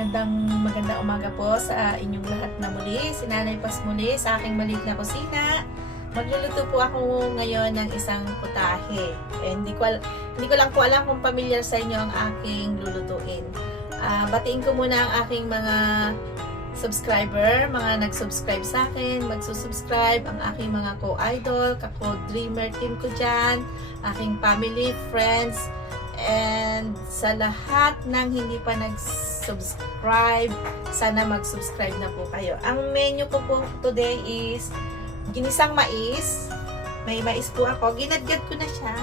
Magandang umaga po sa inyong lahat na muli. Si Nanay Paz muli sa aking maliit na kusina. Magluluto po ako ngayon ng isang putahe. Hindi ko lang po alam kung familiar sa inyo ang aking lulutuin. Batiin ko muna ang aking mga subscriber, mga nag-subscribe sa akin, magsusubscribe, ang aking mga co-idol, kako-dreamer team ko dyan, aking family, friends, and sa lahat ng hindi pa nag-subscribe, sana mag-subscribe na po kayo. Ang menu ko po today is ginisang mais. May mais po ako. Ginadgad ko na siya.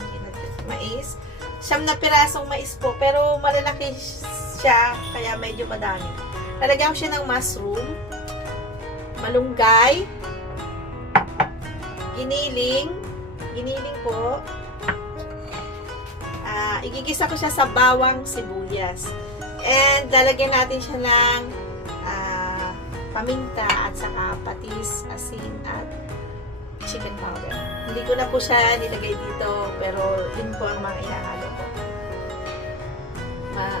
Ginadgad mais. 9 na pirasong mais po, pero malalaki siya, kaya medyo madami. Lalagyan ko siya ng mushroom, malunggay, giniling po. Igigisa ko siya sa bawang sibuyas. And lalagyan natin siya ng paminta at saka patis, asin at chicken powder. Hindi ko na po siya nilagay dito, pero yun po ang mga ihahalo ko.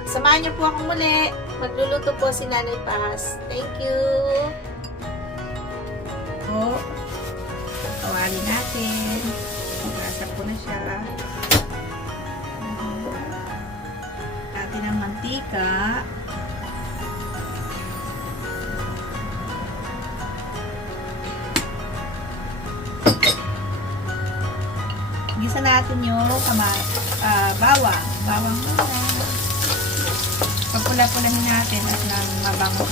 Samahan niyo po ako muli. Magluluto po si Nanay Paz. Thank you! Po, kawalin natin. Magasap ko na siya. Natin ang mantika. Gisa natin yung bawang. Bawang muna. Papula-pulahin natin at nang mabango.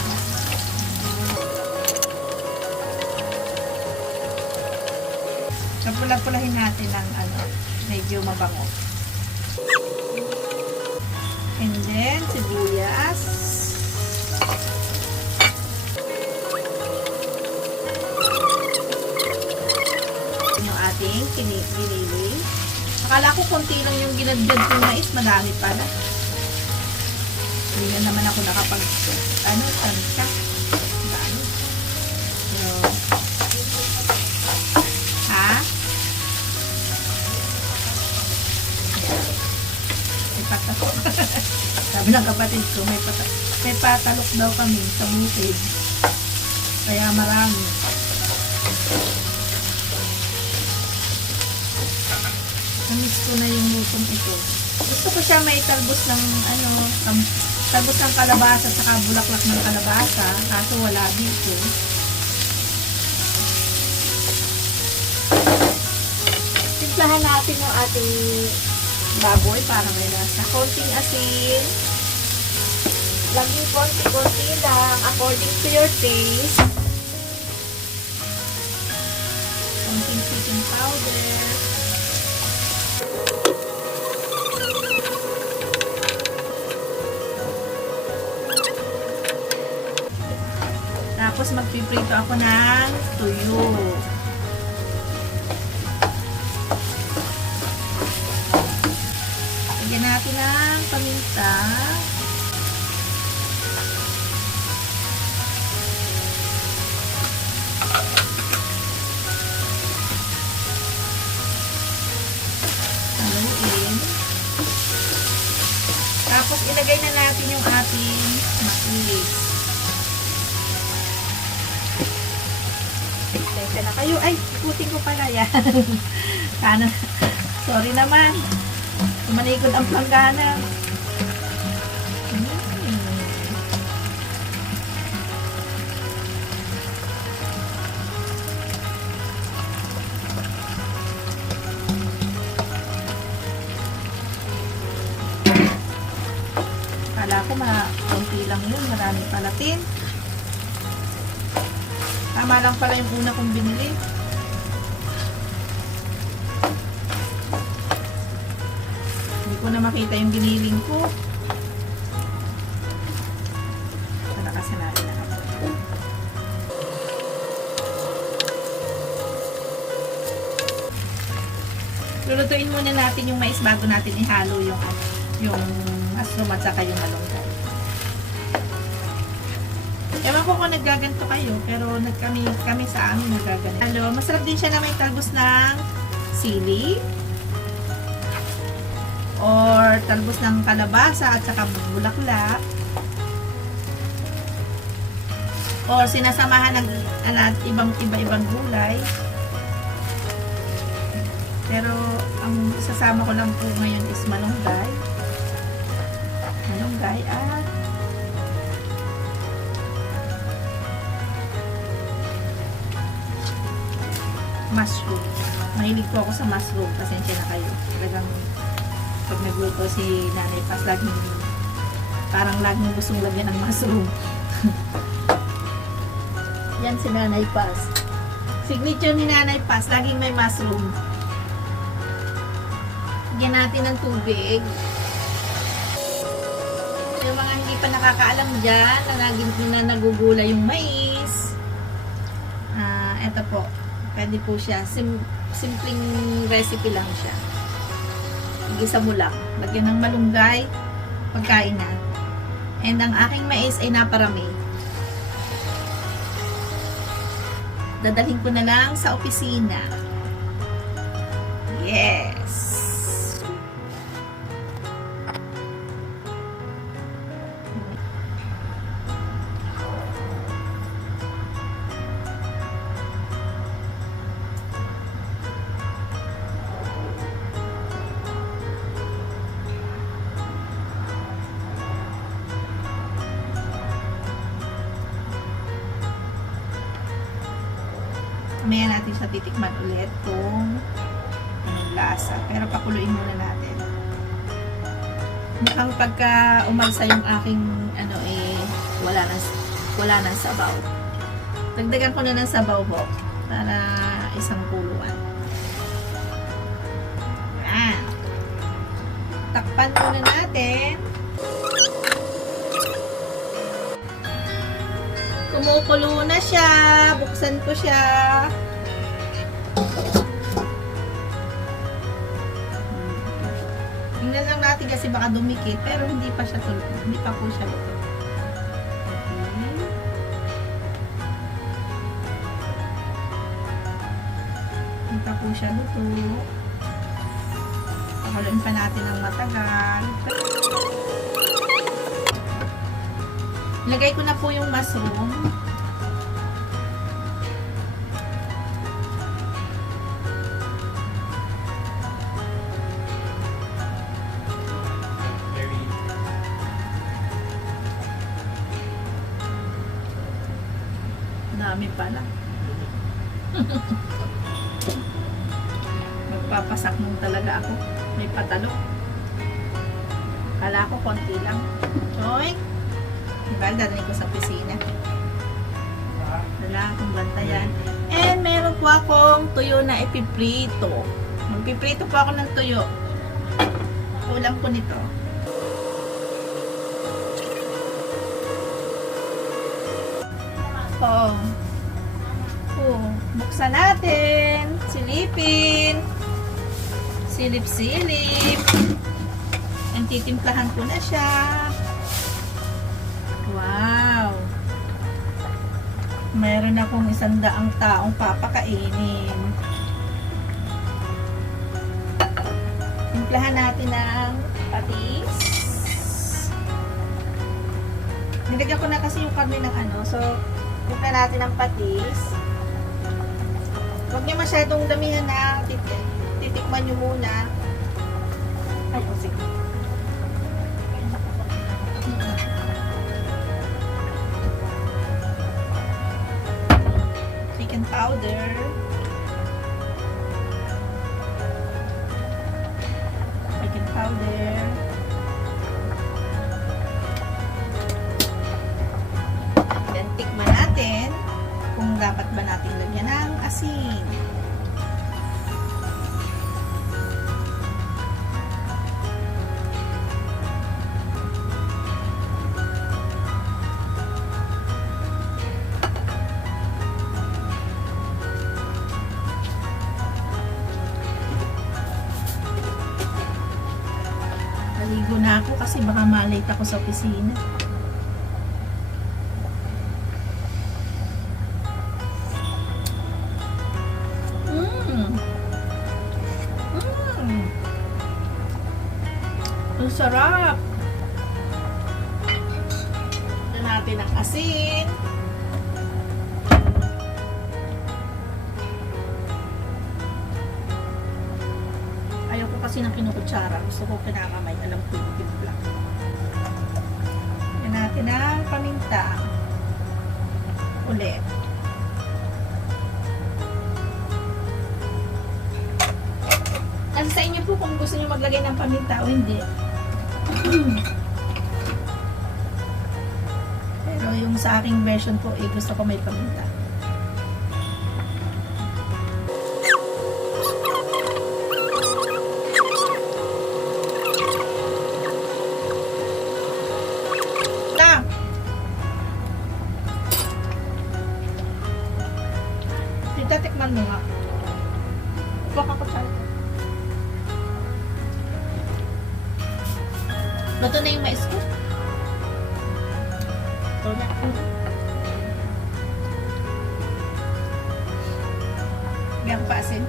Papula-pulahin natin ng medyo mabango. And then, sibuyas. Yung ating kinili. Akala ko konti lang yung ginadgad ko mais, madami pala. Hindi naman ako nakapag tansya. Dami. So, may patalok. Sabi ng kapatid ko, may patalok daw kami sa bukid. Kaya marami. Namiss ko na yung lutong ito. Gusto ko siya may talbos ng talbos ng kalabasa at saka bulaklak ng kalabasa, kaso wala dito. Timplahan natin yung ating baboy para may lasa. Konting asin. Laging konti-konti lang according to your taste. Konting chicken powder. Tapos magpiprito ako ng tuyo. Lagyan natin ng paminta. Haluin. Tapos ilagay na natin yung ating mais. Na kayo. Ay, ikutin ko pala yan. Sana. Sorry naman. Tumalikod ang planggana. Kala ko konti lang yun. Marami palatin. Tama lang pala yung una kong binili. Hindi ko na makita yung giniling ko. Palakasan natin na ako. Lulutuin muna natin yung mais bago natin ihalo yung mushroom at saka yung malunggay. Ewan ko kung naggaganto kayo, pero kami sa amin naggaganto. Halo, masarap din siya na may talbos ng sili or talbos ng kalabasa at saka bulaklak. or sinasamahan ng iba-ibang gulay. Pero ang sasama ko lang po ngayon is malunggay. Malunggay at mushroom. Mahilig po ako sa mushroom. Pasensya na kayo. Talagang pag nagluto si Nanay Paz, laging gustong lagyan ng mushroom. Yan si Nanay Paz. Signature ni Nanay Paz, laging may mushroom. Lagyan natin ng tubig. Yung mga hindi pa nakakaalam dyan, na nagugula yung mais. Eto po. Pwede po siya. Simpleng recipe lang siya. Igisa mo lang. Lagyan ng malunggay. Pagkain na. And ang aking mais ay naparami. Dadalhin ko na lang sa opisina. Yes! Mamaya natin siya titikman ulit kung anong lasa. Pero pakuluin muna natin. Mukhang pagka umalsa yung aking wala nang sabaw. Dagdagan ko na ng sabaw po para isang kuluan. Yan. Takpan muna natin. Kumukulo na siya. Buksan ko siya. Tingnan lang natin kasi baka dumikit. Pero hindi pa siya tulo. Hindi pa po siya luto. Okay. Hindi pa po siya luto. Pakuluin pa natin ng matagal. Ilagay ko na po yung mushroom. Dami pala. Magpapasak nung talaga ako. May patalo. Kala ko konti lang. Choy! Diba? Dadaling ko sa opisina. Wala akong bantayan. And meron po akong tuyo na ipiprito. Magpiprito po ako ng tuyo. Kulang po nito. Buksan natin. Silipin. Silip-silip. And titimplahan ko na siya. Wow! Meron akong 100 taong papakainin. Timplahan natin ng patis. Nilagyan ko na kasi yung karne ng so, timplahan natin ng patis. Huwag niyo masyadong damihan na titikman nyo muna. Ay, sige. Powder. Baking powder. Then tikman natin kung dapat ba natin lagyan ng asin. Ligo na ako kasi baka malate ako sa opisina. Ang sarap. Ito natin ang asin. kasi ng kinukutsara. Gusto ko kinakamay. Alam ko yung timpla. Yan natin ang paminta. Ulit. Kasi sa inyo po kung gusto nyo maglagay ng paminta o hindi. Pero yung sa aking version po, gusto ko may paminta. Tikman mo nga. Baka ko siya. Bato na yung mais ko. Ito na. Biyang paasin.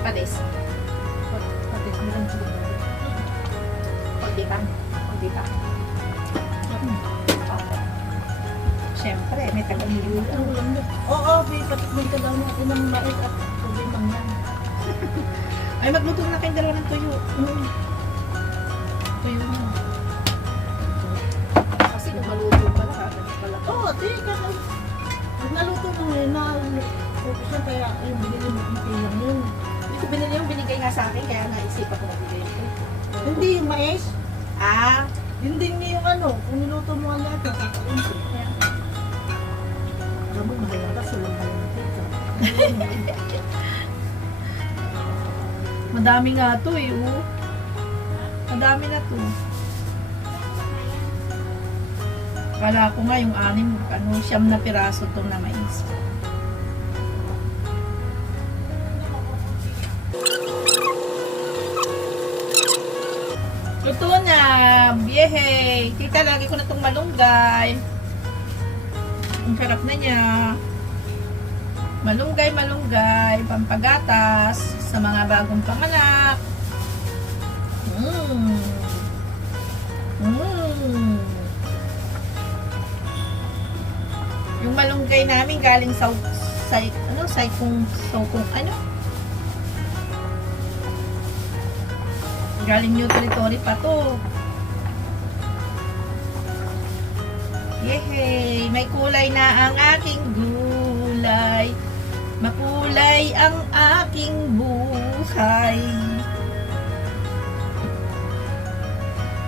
Palis. Palis mo lang siya. Kunti pa. Kunti pa. Siyempre, may taga-nilula. Oo, patikman ka daw natin ng mais at problema yan. Ay, magluto na kayong dalawa ng tuyo. Tuyo mo. Kasi kung maluto pala, kakalit pala. Oo, teka. Pag naluto mo ngayon, focus yan, kaya yung binili mo ang lang yun. Hindi ko binili yung binigay nga sa akin, kaya naisip ako mabigay ito. Hindi yung mais. Ah, Yun din nga yung ano, kung niluto mo ang lahat, kakakain ko. Kaya, alam mo, mahal ka, sulang ka lang dito. madami nga to eh, oh. Madami na to. Kala ko nga yung 9 na piraso to na mais. Luto na! Biyehe! Tita, lagi ko na itong malunggay. Ang sarap na niya. Malunggay, malunggay. Pampagatas sa mga bagong panganak. Yung malunggay namin galing sa galing New Territory pa to. Yehey! May kulay na ang aking gulay. Makulay ang aking buhay.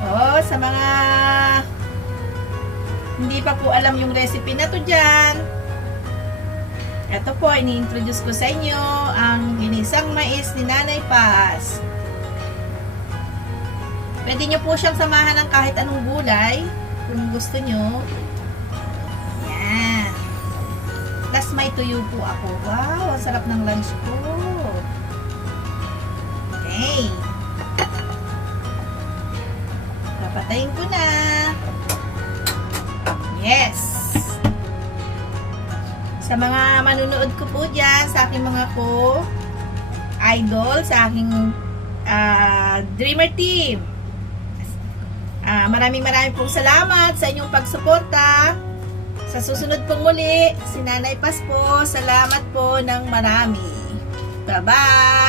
Oh, sa mga hindi pa po alam yung recipe na to dyan, ito po, ini-introduce ko sa inyo ang ginisang mais ni Nanay Paz. Pwede nyo po siyang samahan ng kahit anong gulay kung gusto nyo. Yan. Plus may tuyo po ako. Wow, ang sarap ng lunch ko. Okay. Papatayin ko na. Yes. Sa mga manunood ko po dyan, sa aking mga idol, sa aking Dreamer Team. Maraming pong salamat sa inyong pagsuporta. Sa susunod pong muli, si Nanay Paz po. Salamat po ng marami. Bye-bye!